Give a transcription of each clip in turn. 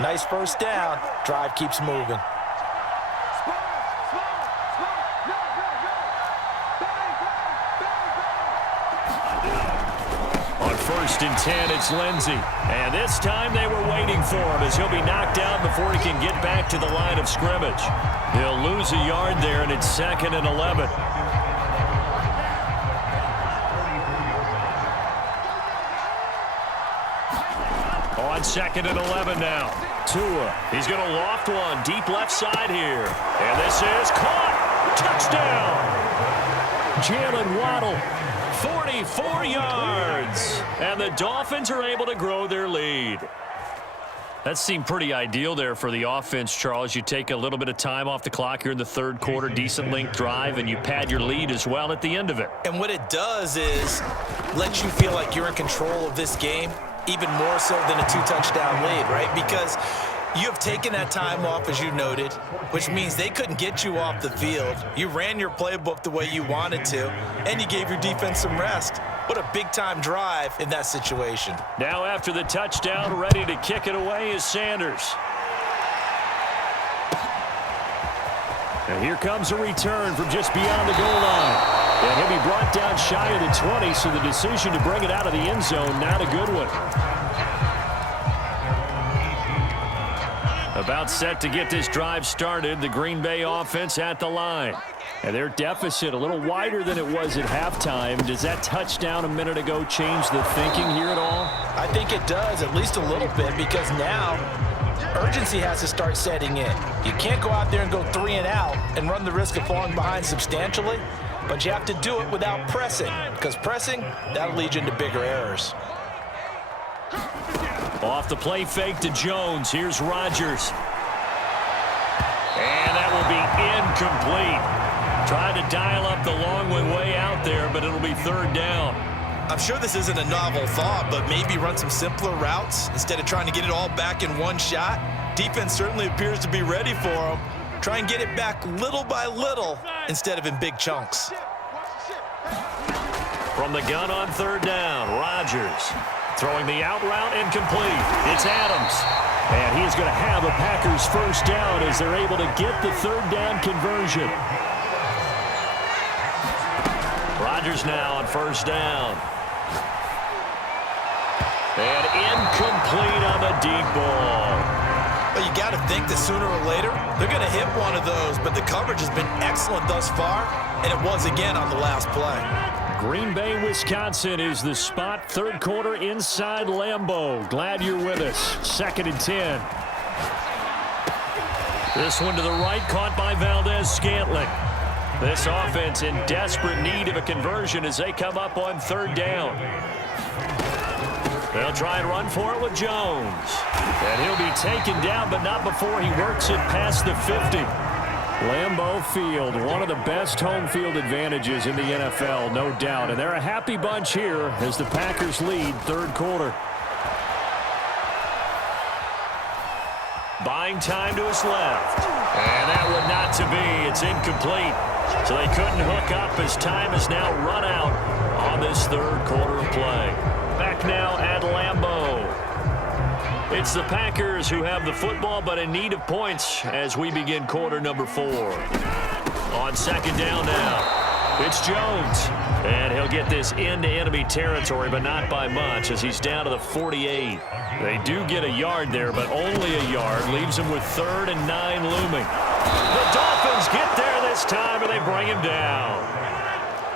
Nice first down. Drive keeps moving. On 1st and 10, it's Lindsey. And this time they were waiting for him as he'll be knocked down before he can get back to the line of scrimmage. He'll lose a yard there, and it's 2nd and 11. On 2nd and 11 now. Tua, he's going to loft one deep left side here. And this is caught. Touchdown. Jalen Waddle, 44 yards. And the Dolphins are able to grow their lead. That seemed pretty ideal there for the offense, Charles. You take a little bit of time off the clock here in the 3rd quarter, decent length drive, and you pad your lead as well at the end of it. And what it does is let you feel like you're in control of this game, even more so than a 2-touchdown lead, right? Because you have taken that time off, as you noted, which means they couldn't get you off the field. You ran your playbook the way you wanted to, and you gave your defense some rest. What a big-time drive in that situation. Now after the touchdown, ready to kick it away is Sanders. And here comes a return from just beyond the goal line. And he'll be brought down shy of the 20, so the decision to bring it out of the end zone, not a good one. About set to get this drive started, the Green Bay offense at the line. And their deficit a little wider than it was at halftime. Does that touchdown a minute ago change the thinking here at all? I think it does, at least a little bit, because now urgency has to start setting in. You can't go out there and go 3 and out and run the risk of falling behind substantially, but you have to do it without pressing, because pressing, that'll lead you into bigger errors. Off the play fake to Jones. Here's Rodgers. And that will be incomplete. Tried to dial up the long way out there, but it'll be 3rd down. I'm sure this isn't a novel thought, but maybe run some simpler routes instead of trying to get it all back in one shot. Defense certainly appears to be ready for them. Try and get it back little by little instead of in big chunks. From the gun on 3rd down, Rodgers throwing the out route incomplete. It's Adams. And he's going to have a Packers 1st down as they're able to get the 3rd down conversion. Rodgers now on 1st down. And incomplete on the deep ball. Well, you got to think that sooner or later, they're going to hit one of those, but the coverage has been excellent thus far, and it was again on the last play. Green Bay, Wisconsin is the spot. 3rd quarter inside Lambeau. Glad you're with us. 2nd and 10. This one to the right, caught by Valdez-Scantling. This offense in desperate need of a conversion as they come up on 3rd down. They'll try and run for it with Jones. And he'll be taken down, but not before he works it past the 50. Lambeau Field, one of the best home field advantages in the NFL, no doubt. And they're a happy bunch here as the Packers lead 3rd quarter. Buying time to his left. And that one not to be. It's incomplete. So they couldn't hook up as time is now run out on this 3rd quarter of play. Back now at Lambeau. It's the Packers who have the football but in need of points as we begin quarter number 4. On 2nd down now, it's Jones. And he'll get this into enemy territory, but not by much as he's down to the 48. They do get a yard there, but only a yard. Leaves him with 3rd and 9 looming. The Dolphins get there this time, and they bring him down.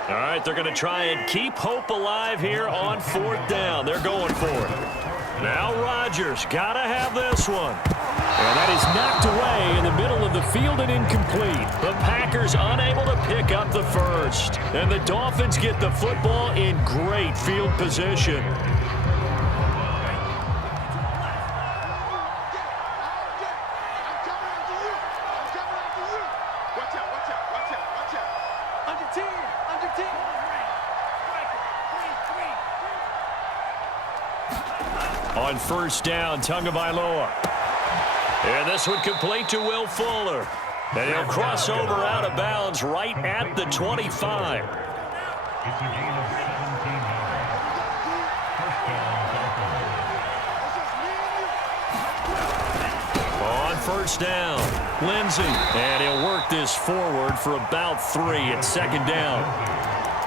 All right, they're going to try and keep hope alive here on 4th down. They're going for it. Now Rodgers, got to have this one. And that is knocked away in the middle of the field and incomplete. The Packers unable to pick up the 1st. And the Dolphins get the football in great field position. On 1st down, Tagovailoa. And this one complete to Will Fuller. And he'll cross over out of bounds right at the 25. first down. Lindsey, and he'll work this forward for about 3 at second down.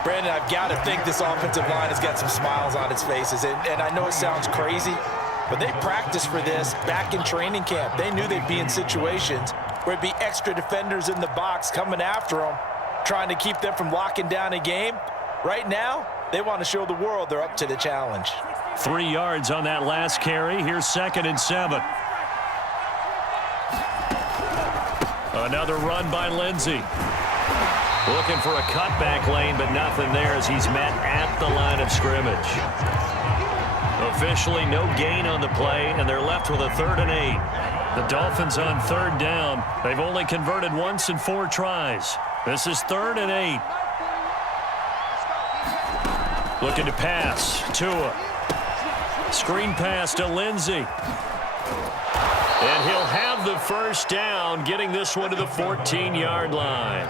Brandon, I've got to think this offensive line has got some smiles on its faces. And I know it sounds crazy, but they practiced for this back in training camp. They knew they'd be in situations where it'd be extra defenders in the box coming after them, trying to keep them from locking down a game. Right now, they want to show the world they're up to the challenge. 3 yards on that last carry. Here's 2nd and 7. Another run by Lindsey. Looking for a cutback lane, but nothing there as he's met at the line of scrimmage. Officially no gain on the play, and they're left with a 3rd and 8. The Dolphins on 3rd down. They've only converted once in 4 tries. This is 3rd and 8. Looking to pass. Tua. Screen pass to Lindsey. And he'll have the first down, getting this one to the 14-yard line.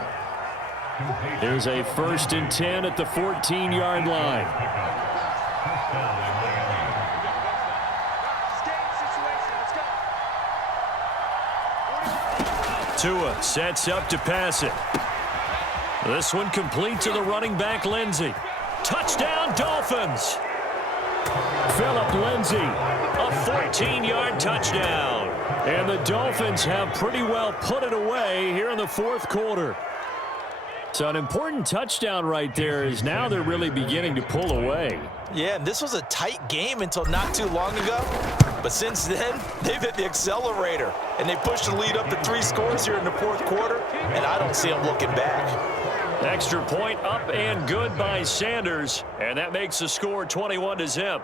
There's a 1st and 10 at the 14-yard line. Tua sets up to pass it. This one complete to the running back, Lindsey. Touchdown, Dolphins! Phillip Lindsey, a 14-yard touchdown. And the Dolphins have pretty well put it away here in the 4th quarter. So an important touchdown right there is now they're really beginning to pull away. Yeah, and this was a tight game until not too long ago. But since then, they've hit the accelerator. And they pushed the lead up to 3 scores here in the 4th quarter. And I don't see them looking back. Extra point up and good by Sanders. And that makes the score 21-0.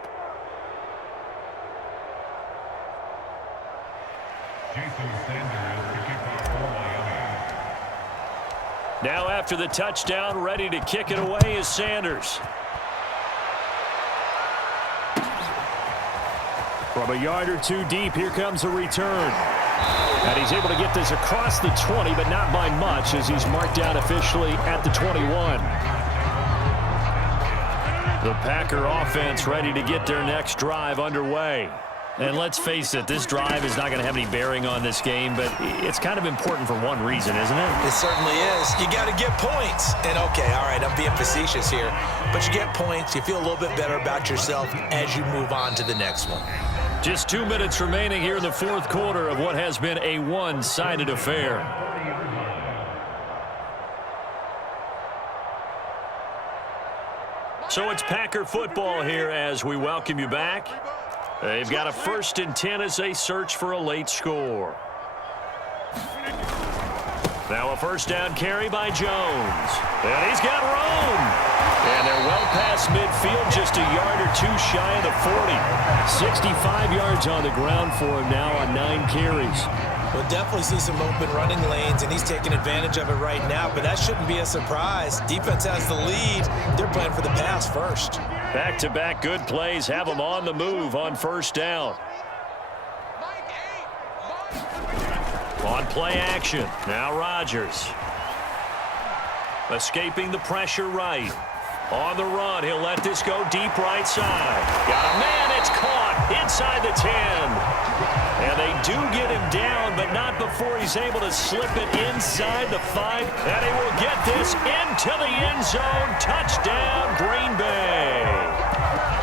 Now after the touchdown, ready to kick it away is Sanders. From a yard or 2 deep, here comes a return. And he's able to get this across the 20, but not by much as he's marked down officially at the 21. The Packer offense ready to get their next drive underway. And let's face it, this drive is not going to have any bearing on this game, but it's kind of important for one reason, isn't it? It certainly is. You got to get points. And, okay, all right, I'm being facetious here. But you get points, you feel a little bit better about yourself as you move on to the next one. Just 2 minutes remaining here in the 4th quarter of what has been a one-sided affair. So it's Packer football here as we welcome you back. They've got a 1st and 10 as they search for a late score. Now a 1st down carry by Jones. And he's got room. And they're well past midfield, just a yard or 2 shy of the 40. 65 yards on the ground for him now on 9 carries. We'll definitely see some open running lanes, and he's taking advantage of it right now, but that shouldn't be a surprise. Defense has the lead. They're playing for the pass first. Back-to-back good plays have them on the move on 1st down. On play action, now Rodgers. Escaping the pressure right. On the run, he'll let this go deep right side. Got a man, it's caught inside the 10. And they do get him down, but not before he's able to slip it inside the 5. And he will get this into the end zone. Touchdown, Green Bay.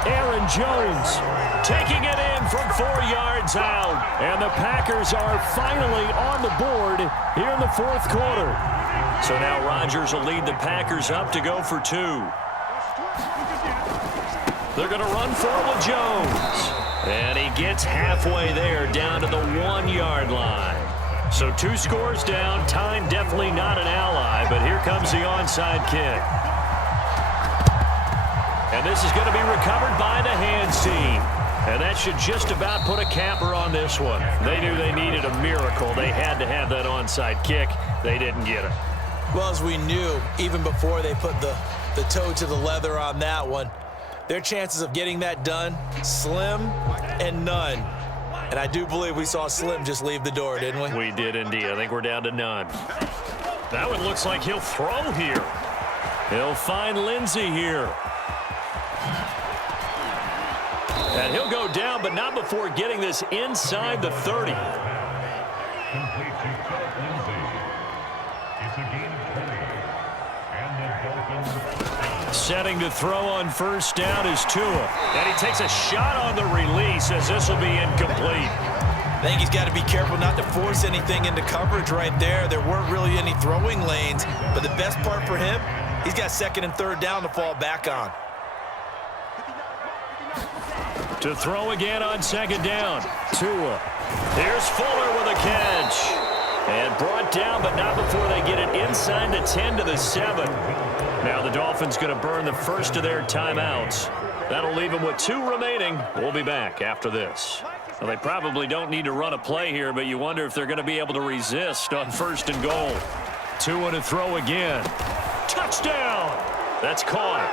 Aaron Jones taking it in from 4 yards out. And the Packers are finally on the board here in the 4th quarter. So now Rodgers will lead the Packers up to go for 2. They're going to run for it with Jones. And he gets halfway there down to the 1-yard line. So 2 scores down. Time definitely not an ally, but here comes the onside kick. And this is going to be recovered by the hands team. And that should just about put a capper on this one. They knew they needed a miracle. They had to have that onside kick. They didn't get it. Well, as we knew, even before they put the toe to the leather on that one, their chances of getting that done, slim and none. And I do believe we saw Slim just leave the door, didn't we? We did indeed. I think we're down to none. That one looks like he'll throw here. He'll find Lindsey here. And he'll go down, but not before getting this inside the 30. complete to Philip Lindsay. It's a gain of 20. And the Dolphins. Setting to throw on first down is Tua. And he takes a shot on the release as this will be incomplete. I think he's got to be careful not to force anything into coverage right there. There weren't really any throwing lanes, but the best part for him, he's got second and third down to fall back on. To throw again on second down. Tua. Here's Fuller with a catch. And brought down, but not before they get it inside the 10 to the 7. Now the Dolphins going to burn the first of their timeouts. That'll leave them with 2 remaining. We'll be back after this. Well, they probably don't need to run a play here, but you wonder if they're going to be able to resist on first and goal. Tua to throw again. Touchdown! That's caught.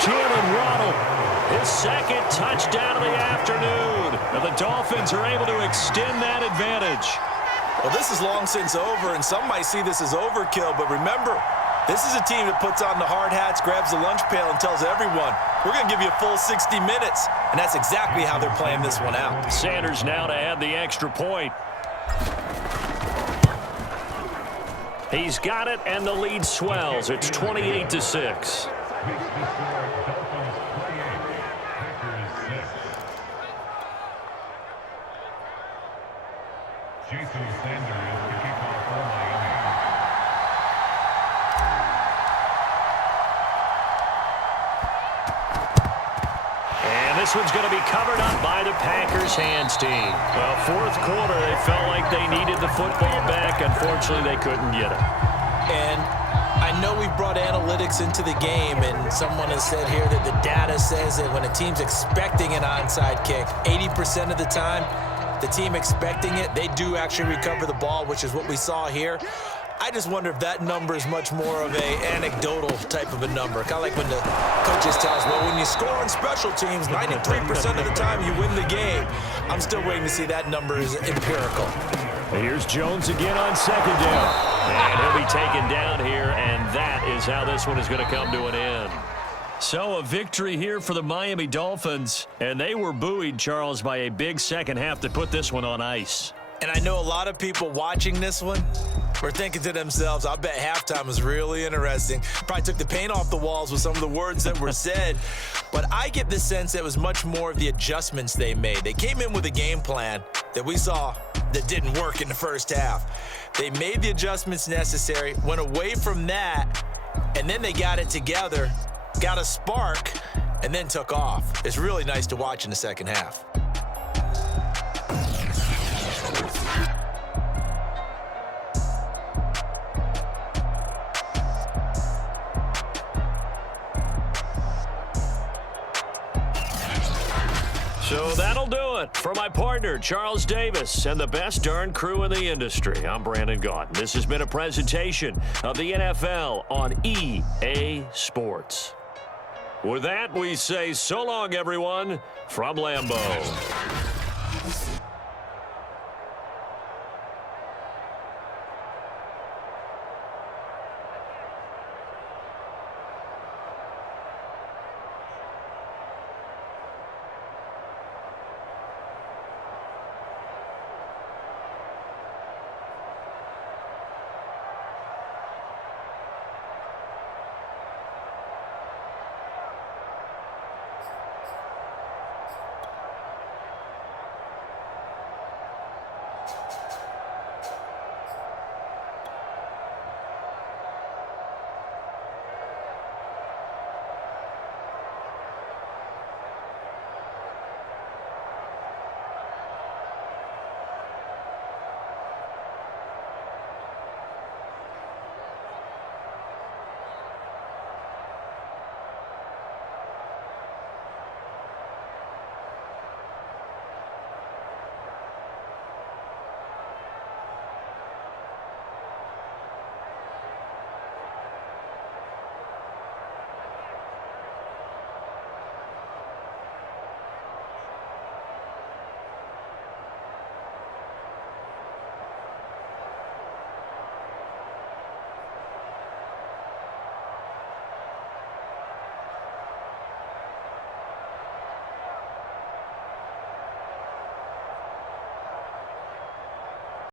Jalen Waddle, his second touchdown of the afternoon. And the Dolphins are able to extend that advantage. Well, this is long since over, and some might see this as overkill, but remember, this is a team that puts on the hard hats, grabs the lunch pail, and tells everyone, we're going to give you a full 60 minutes. And that's exactly how they're playing this one out. Sanders now to add the extra point. He's got it, and the lead swells. It's 28 to 6. Jason Sanders to kick off for Miami. And this one's going to be covered up by the Packers hands team. Well, fourth quarter, they felt like they needed the football back. Unfortunately, they couldn't get it. And I know we brought analytics into the game, and someone has said here that the data says that when a team's expecting an onside kick, 80% of the time, the team expecting it, they do actually recover the ball, which is what we saw here. I just wonder if that number is much more of a anecdotal type of a number. Kind of like when the coaches tell us, well, when you score on special teams, 93% of the time you win the game. I'm still waiting to see that number is empirical. Here's Jones again on second down. And he'll be taken down here, and that is how this one is going to come to an end. So a victory here for the Miami Dolphins, and they were buoyed, Charles, by a big second half to put this one on ice. And I know a lot of people watching this one were thinking to themselves, I bet halftime was really interesting. Probably took the paint off the walls with some of the words that were said. But I get the sense that it was much more of the adjustments they made. They came in with a game plan that we saw that didn't work in the first half. They made the adjustments necessary, went away from that, and then they got it together, got a spark, and then took off. It's really nice to watch in the second half. So that'll do it for my partner, Charles Davis, and the best darn crew in the industry. I'm Brandon Gaudin. This has been a presentation of the NFL on EA Sports. With that, we say so long, everyone, from Lambeau.